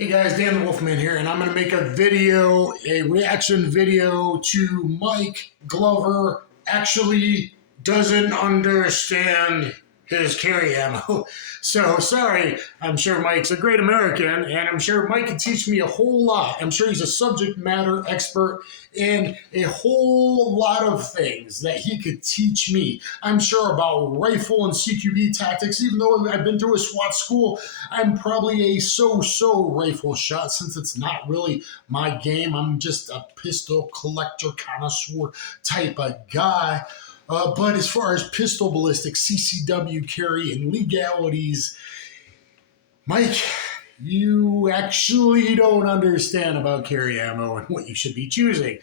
Hey guys, Dan the Wolfman here, and I'm going to make a reaction video to Mike Glover actually doesn't understand his carry ammo. So, sorry, I'm sure Mike's a great American, and I'm sure Mike can teach me a whole lot. I'm sure he's a subject matter expert in a whole lot of things that he could teach me. I'm sure about rifle and CQB tactics. Even though I've been through a SWAT school, I'm probably a so-so rifle shot since it's not really my game. I'm just a pistol collector, connoisseur type of guy. But as far as pistol ballistics, CCW carry, and legalities, Mike, you actually don't understand about carry ammo and what you should be choosing.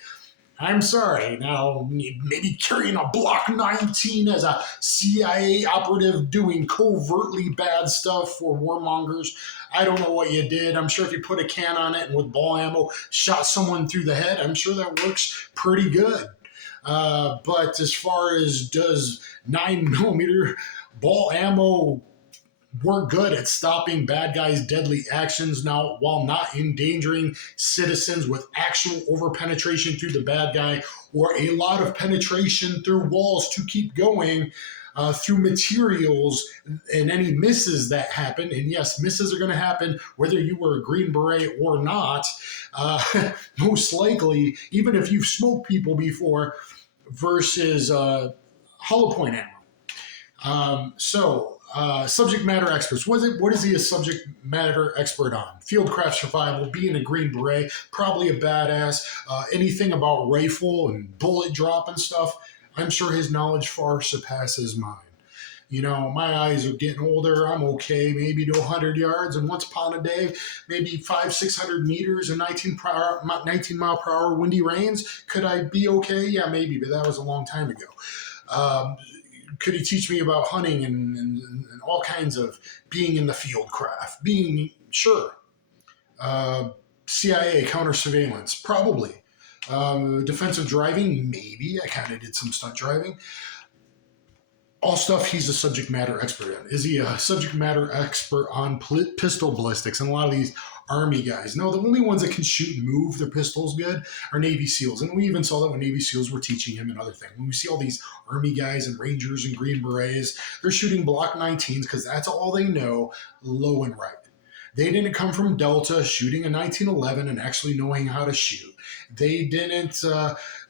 I'm sorry. Now, maybe carrying a Block 19 as a CIA operative doing covertly bad stuff for warmongers. I don't know what you did. I'm sure if you put a can on it and with ball ammo shot someone through the head, I'm sure that works pretty good. But as far as does 9mm ball ammo work good at stopping bad guys' deadly actions now while not endangering citizens with actual over-penetration through the bad guy or a lot of penetration through walls to keep going through materials and any misses that happen. And yes, misses are going to happen whether you were a Green Beret or not. Most likely, even if you've smoked people before, versus hollow point ammo. Subject matter experts. What is he a subject matter expert on? Fieldcraft survival, being a Green Beret, probably a badass. Anything about rifle and bullet drop and stuff, I'm sure his knowledge far surpasses mine. You know, my eyes are getting older. I'm okay, maybe to 100 yards, and once upon a day, maybe 500-600 meters and 19 mile per hour windy rains. Could I be okay? Yeah, maybe, but that was a long time ago. Could he teach me about hunting and all kinds of being in the field craft? Being, sure. CIA, counter surveillance, probably. Defensive driving, maybe. I kind of did some stunt driving. All stuff he's a subject matter expert in. Is he a subject matter expert on pistol ballistics? And a lot of these Army guys, no, the only ones that can shoot and move their pistols good are Navy SEALs. And we even saw that when Navy SEALs were teaching him and other things. When we see all these Army guys and Rangers and Green Berets, they're shooting Block 19s because that's all they know, low and right. They didn't come from Delta shooting a 1911 and actually knowing how to shoot. They didn't,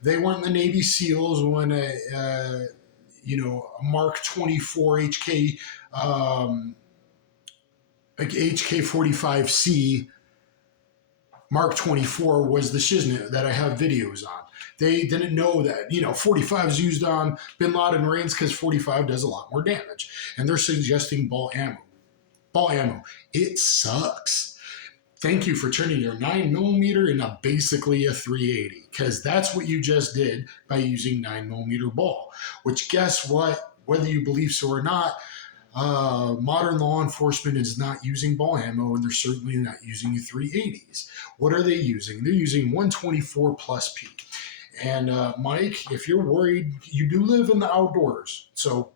they weren't the Navy SEALs when a Mark 24 HK45C Mark 24 was the shiznit that I have videos on. They didn't know that, 45 is used on Bin Laden Marines because 45 does a lot more damage. And they're suggesting ball ammo. Ball ammo. It sucks. Thank you for turning your 9mm into basically a 380, because that's what you just did by using 9mm ball, which guess what? Whether you believe so or not, modern law enforcement is not using ball ammo, and they're certainly not using 380s. What are they using? They're using 124 plus P. And Mike, if you're worried, you do live in the outdoors. So,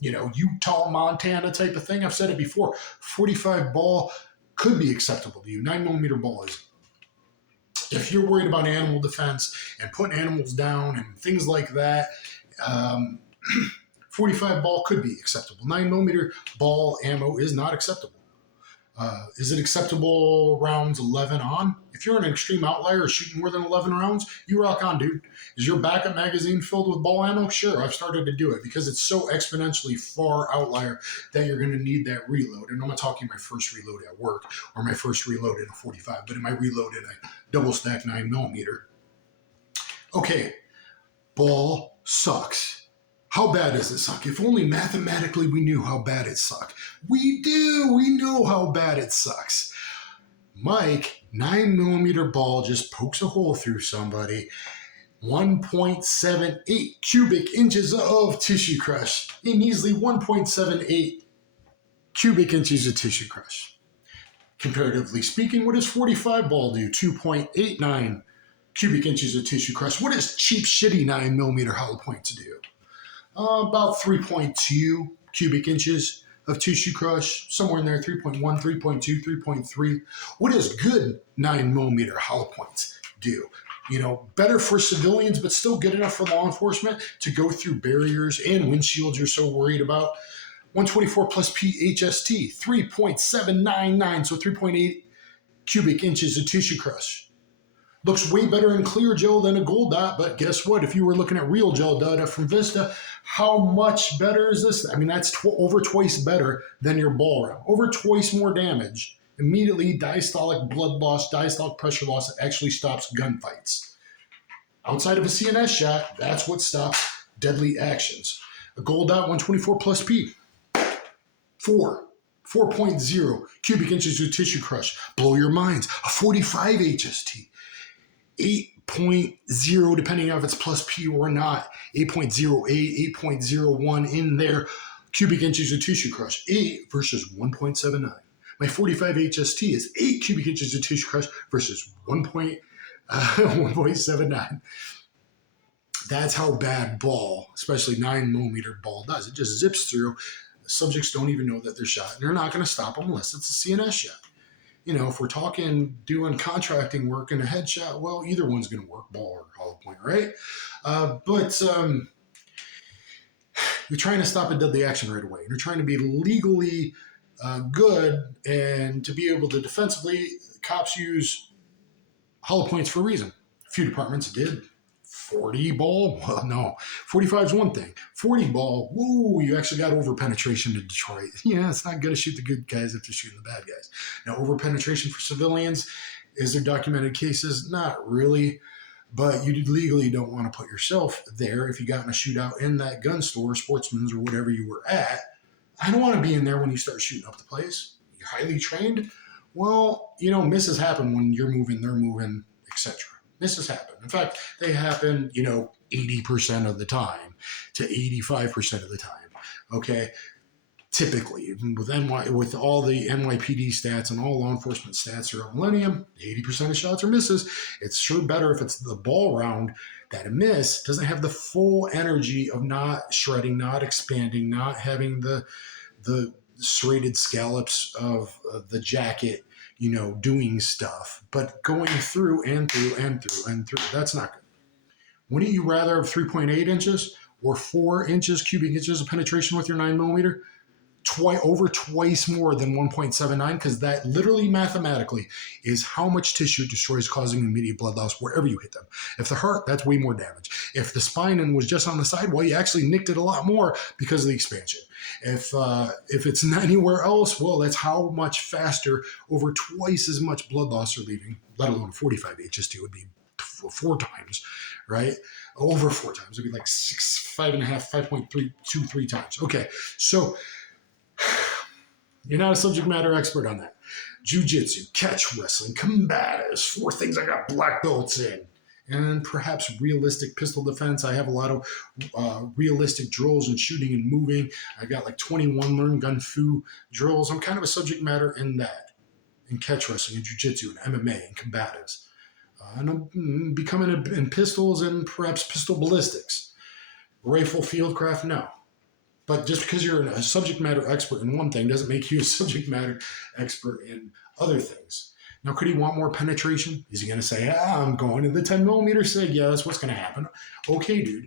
Utah, Montana type of thing. I've said it before. 45 ball could be acceptable to you. 9mm ball is. If you're worried about animal defense and putting animals down and things like that, 45 ball could be acceptable. 9mm ball ammo is not acceptable. Is it acceptable rounds 11 on? If you're an extreme outlier shooting more than 11 rounds, you rock on, dude. Is your backup magazine filled with ball ammo? Sure, I've started to do it because it's so exponentially far outlier that you're going to need that reload. And I'm not talking my first reload at work or my first reload in a 45, but in my reload in a double stack 9mm. Okay, ball sucks. How bad does it suck? If only mathematically we knew how bad it sucked. We do. We know how bad it sucks. Mike, 9mm ball just pokes a hole through somebody. 1.78 cubic inches of tissue crush. A measly 1.78 cubic inches of tissue crush. Comparatively speaking, what does 45 ball do? 2.89 cubic inches of tissue crush. What does cheap, shitty 9mm hollow point to do? About 3.2 cubic inches. of tissue crush, somewhere in there, 3.1, 3.2, 3.3. What does good 9mm hollow points do? You know, better for civilians, but still good enough for law enforcement to go through barriers and windshields you're so worried about. 124 plus P HST, 3.799, so 3.8 cubic inches of tissue crush. Looks way better in clear gel than a gold dot, but guess what? If you were looking at real gel data from Vista, how much better is this? I mean, that's over twice better than your ball round. Over twice more damage. Immediately, diastolic blood loss, diastolic pressure loss that actually stops gunfights. Outside of a CNS shot, that's what stops deadly actions. A gold dot 124 plus P. 4.0 cubic inches of tissue crush. Blow your minds. A 45 HST. 8.0, depending on if it's plus P or not. 8.08, 8.01 in there. Cubic inches of tissue crush. 8 versus 1.79. My 45 HST is 8 cubic inches of tissue crush versus 1.79. That's how bad ball, especially 9mm ball, does. It just zips through. Subjects don't even know that they're shot, and they're not going to stop them unless it's a CNS shot. You know, if we're talking doing contracting work and a headshot, well, either one's going to work, ball or hollow point, right? But you're trying to stop a deadly action right away. You're trying to be legally good, and to be able to defensively, cops use hollow points for a reason. A few departments did. 40 ball? Well, no. 45 is one thing. 40 ball, woo, you actually got over penetration to Detroit. Yeah, it's not good to shoot the good guys after shooting the bad guys. Now, over penetration for civilians, is there documented cases? Not really. But you legally don't want to put yourself there if you got in a shootout in that gun store, Sportsman's, or whatever you were at. I don't want to be in there when you start shooting up the place. You're highly trained. Well, you know, misses happen when you're moving, they're moving, etc. Misses happen. In fact, they happen, 80% of the time to 85% of the time. Okay, typically with all the NYPD stats and all law enforcement stats throughout millennium, 80% of shots are misses. It's sure better if it's the ball round that a miss doesn't have the full energy of not shredding, not expanding, not having the serrated scallops of the jacket, doing stuff, but going through and through and through and through. That's not good. Wouldn't you rather have 3.8 inches or 4 inches, cubic inches of penetration with your 9mm? Over twice more than 1.79, because that literally mathematically is how much tissue destroys, causing immediate blood loss wherever you hit them. If the heart, that's way more damage. If the spine and was just on the side, well, you actually nicked it a lot more because of the expansion. If it's not anywhere else, well, that's how much faster, over twice as much blood loss are leaving, let alone 45 HST would be 4 times, right? Over 4 times. It'd be like 5.23 times. Okay, so you're not a subject matter expert on that. Jiu-jitsu, catch wrestling, combatives, 4 things I got black belts in. And perhaps realistic pistol defense. I have a lot of realistic drills and shooting and moving. I got like 21 learn gun fu drills. I'm kind of a subject matter in that, in catch wrestling and jiu-jitsu and MMA and combatives. And I'm becoming in pistols and perhaps pistol ballistics. Rifle fieldcraft, no. But just because you're a subject matter expert in one thing doesn't make you a subject matter expert in other things. Now, could he want more penetration? Is he going to say, I'm going to the 10mm sig? Yeah, that's what's going to happen. Okay, dude.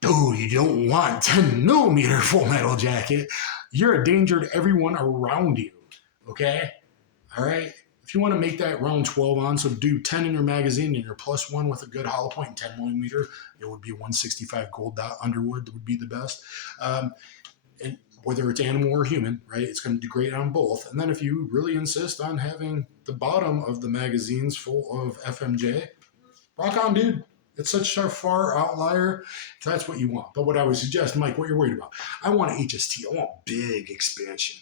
Dude, you don't want 10mm full metal jacket. You're a danger to everyone around you. Okay? All right? If you want to make that round 12 on, so do 10 in your magazine and your +1 with a good hollow point and 10mm, it would be 165 gold dot Underwood would be the best. And whether it's animal or human, right? It's going to do great on both. And then if you really insist on having the bottom of the magazines full of FMJ, rock on, dude. It's such a far outlier if that's what you want. But what I would suggest, Mike, what you're worried about, I want HST. I want big expansion.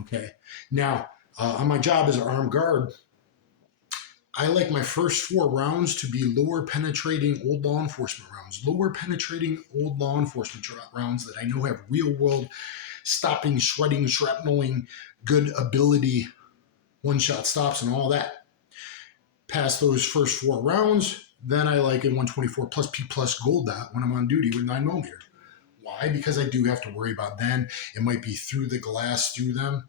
Okay. Now, on my job as an armed guard, I like my first 4 rounds to be lower penetrating old law enforcement rounds. Lower penetrating old law enforcement rounds that I know have real world stopping, shredding, shrapneling, good ability, one-shot stops and all that. Past those first 4 rounds, then I like a 124 plus P plus gold dot when I'm on duty with 9mm. Why? Because I do have to worry about then. It might be through the glass through them.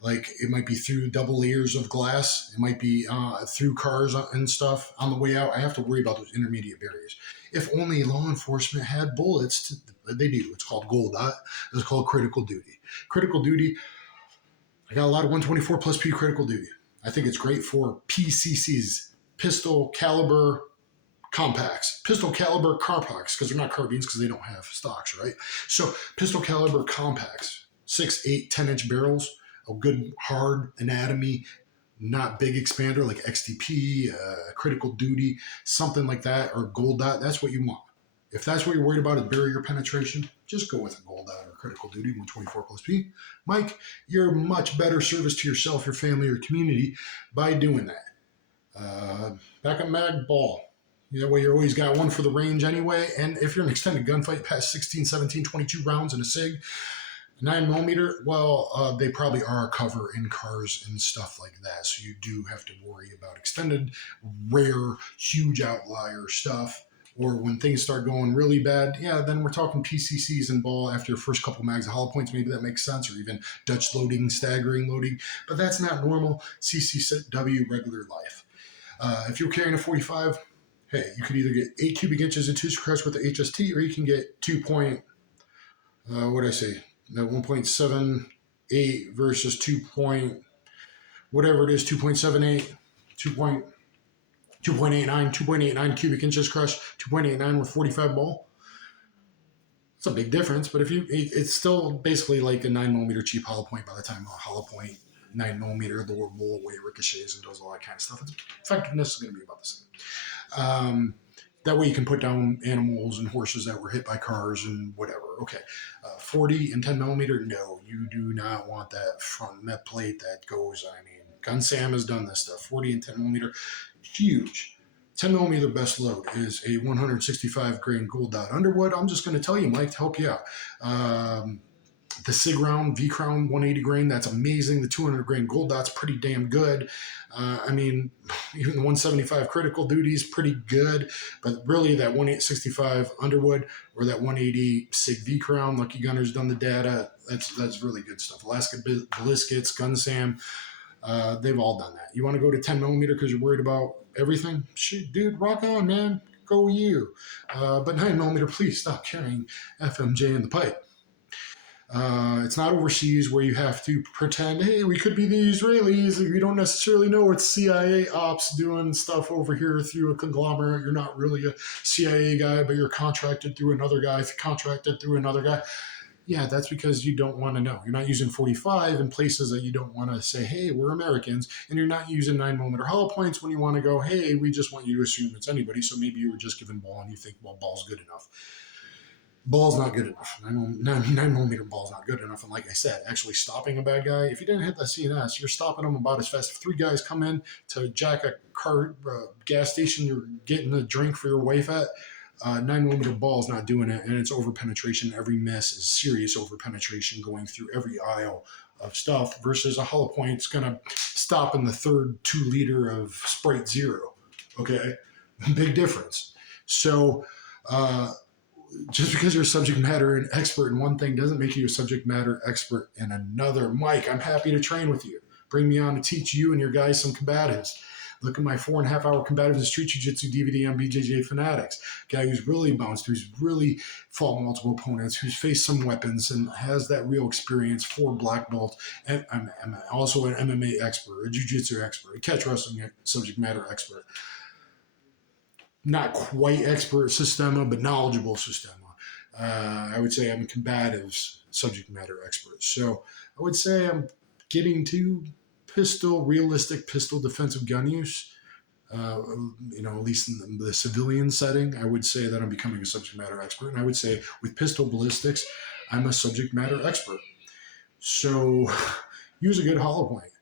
Like it might be through double layers of glass. It might be through cars and stuff on the way out. I have to worry about those intermediate barriers. If only law enforcement had bullets, they do. It's called gold dot. It's called critical duty. Critical duty. I got a lot of 124 plus P critical duty. I think it's great for PCCs, pistol caliber compacts, pistol caliber compacts, because they're not carbines because they don't have stocks, right? So pistol caliber compacts, 6, 8, 10-inch barrels, a good hard anatomy, not big expander like XTP, critical duty, something like that, or gold dot. That's what you want. If that's what you're worried about is barrier penetration, just go with a gold dot or critical duty 124 plus P. Mike, you're much better service to yourself, your family, your community by doing that. Back up mag ball. That way you always got one for the range anyway. And if you're in an extended gunfight past 16, 17, 22 rounds in a SIG, 9mm, well, they probably are a cover in cars and stuff like that. So you do have to worry about extended, rare, huge outlier stuff. Or when things start going really bad, yeah, then we're talking PCCs and ball after your first couple mags of hollow points. Maybe that makes sense, or even Dutch loading, staggering loading. But that's not normal CCW regular life. If you're carrying a 45, hey, you could either get 8 cubic inches in tooth crest with the HST, or you can get 1.78 versus 2.78, 2.89 cubic inches crush, 2.89 with 45 ball. It's a big difference, but it's still basically like a 9mm cheap hollow point by the time a hollow point 9mm lower bullet weight ricochets and does all that kind of stuff. Its effectiveness is going to be about the same. That way you can put down animals and horses that were hit by cars and whatever. Okay. 40 and 10mm, no, you do not want that front met plate that goes, Gun Sam has done this stuff. 40 and 10mm, huge. 10mm best load is a 165 grain gold dot Underwood. I'm just going to tell you, Mike, to help you out. The SIG round, V Crown 180 grain, that's amazing. The 200 grain gold dot's pretty damn good. Even the 175 critical duty is pretty good, but really that 165 Underwood or that 180 SIG V Crown, Lucky Gunner's done the data. That's really good stuff. Alaska Ballistics, Gun Sam, they've all done that. You want to go to 10mm because you're worried about everything? Shoot, dude, rock on, man. Go you. But 9mm, please stop carrying FMJ in the pipe. It's not overseas where you have to pretend, hey, we could be the Israelis. You don't necessarily know it's CIA ops doing stuff over here through a conglomerate. You're not really a CIA guy, but you're contracted through another guy, Yeah, that's because you don't want to know. You're not using 45 in places that you don't want to say, hey, we're Americans. And you're not using 9mm hollow points when you want to go, hey, we just want you to assume it's anybody. So maybe you were just given ball and you think, well, ball's good enough. Ball's not good enough. 9mm ball's not good enough. And like I said, actually stopping a bad guy, if you didn't hit the CNS, you're stopping them about as fast. If 3 guys come in to jack a car gas station you're getting a drink for your wife at, 9mm ball is not doing it, and it's over penetration. Every miss is serious over penetration going through every aisle of stuff versus a hollow point's going to stop in the third 2 liter of Sprite Zero. Okay? Big difference. So, just because you're a subject matter expert in one thing doesn't make you a subject matter expert in another. Mike, I'm happy to train with you. Bring me on to teach you and your guys some combatives. Look at my 4.5-hour combatives and street jiu-jitsu DVD on BJJ Fanatics. Guy who's really bounced, who's really fought multiple opponents, who's faced some weapons and has that real experience, 4 black belts. And I'm also an MMA expert, a jiu-jitsu expert, a catch wrestling subject matter expert. Not quite expert Sistema, but knowledgeable Sistema. I would say I'm a combatives subject matter expert. So I would say I'm getting to realistic pistol defensive gun use. At least in the civilian setting, I would say that I'm becoming a subject matter expert. And I would say with pistol ballistics, I'm a subject matter expert. So use a good hollow point.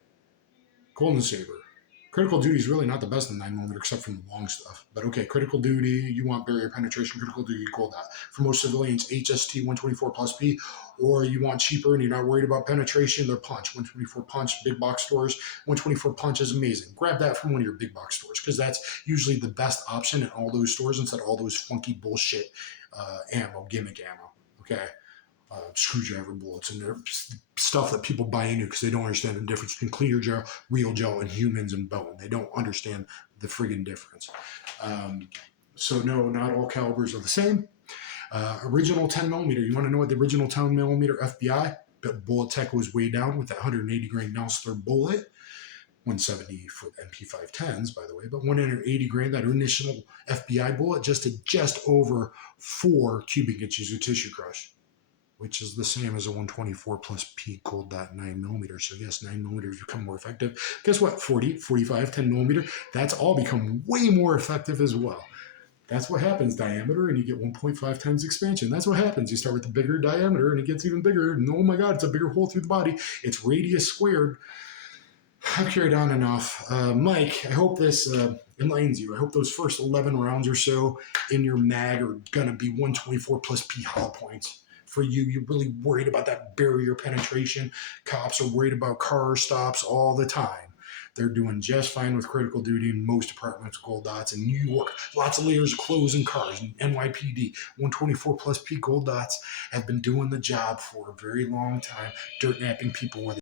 Golden Saber. Critical duty is really not the best in 9mm except from the long stuff. But okay, critical duty, you want barrier penetration, critical duty, gold dot. For most civilians, HST 124 plus P, or you want cheaper and you're not worried about penetration, they're punch. 124 punch, big box stores. 124 punch is amazing. Grab that from one of your big box stores because that's usually the best option in all those stores instead of all those funky bullshit gimmick ammo. Okay. screwdriver bullets, and they're stuff that people buy into because they don't understand the difference between clear gel, real gel, and humans and bone. They don't understand the friggin' difference. So no, not all calibers are the same. Original 10 millimeter. You want to know what the original 10 millimeter FBI bullet tech was way down with that 180 grain Nelster bullet? 170 for the MP510s, by the way, but 180 grain, that initial FBI bullet, just to just over 4 cubic inches of tissue crush, which is the same as a 124 plus P gold dot 9 millimeter. So yes, 9 millimeters become more effective. Guess what? 40, 45, 10 millimeter, that's all become way more effective as well. That's what happens, diameter, and you get 1.5 times expansion. That's what happens. You start with the bigger diameter, and it gets even bigger. And oh my God, it's a bigger hole through the body. It's radius squared. I've carried on enough. Mike, I hope this enlightens you. I hope those first 11 rounds or so in your mag are going to be 124 plus P hollow points. For you, you're really worried about that barrier penetration. Cops are worried about car stops all the time. They're doing just fine with critical duty in most departments, gold dots. In New York, lots of layers of clothes and cars. In NYPD, 124 plus P gold dots have been doing the job for a very long time, dirt napping people where they